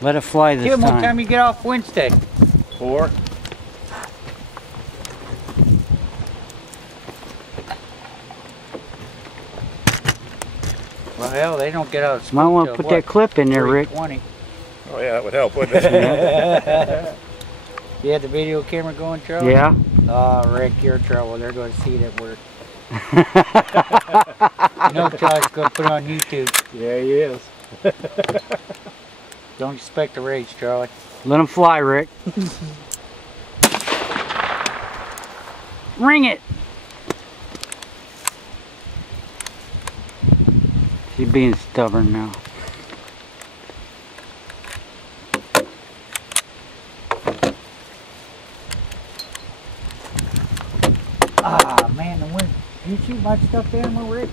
Let it fly this Kim, time. what time you get off Wednesday? 4. Well, hell, they don't get out of school. Might want to put that clip in there, Rick. 3:20. Oh yeah, that would help, wouldn't it? You had the video camera going, Charlie? Yeah. Oh, Rick, you're in trouble. They're going to see it at work. You know Charlie's going to put it on YouTube. Yeah, he is. Don't expect a race, Charlie. Let him fly, Rick. Ring it. She's being stubborn now. Ah, man, the wind. Did you shoot much stuff there, Rick?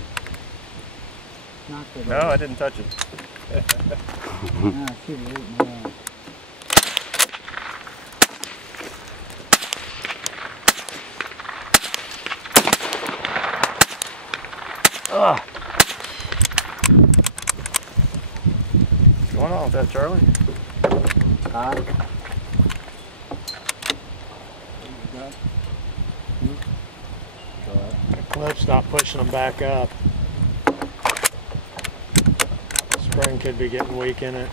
Not good. No, I didn't touch it. No, shoot it, man. Ugh. What's going on with that, Charlie? The clip's not pushing them back up. Spring could be getting weak in it.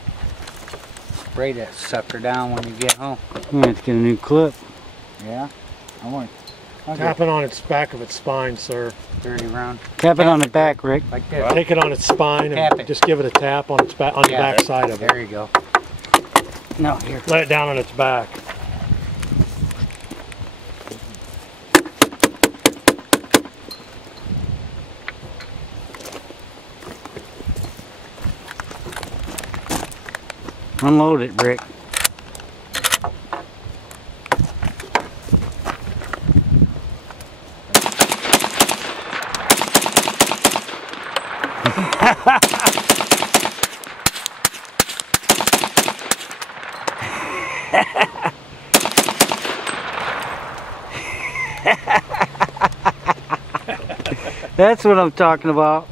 Spray that sucker down when you get home. Let's get a new clip. Yeah? I want Tap it on its back of its spine, sir. 30 round. Tap it on the back, Rick. Like this. Take it on its spine Tap and it. just give it a tap on its back, on the back side of it. There you go. No, here. Let it down on its back. Unload it, Rick. That's what I'm talking about.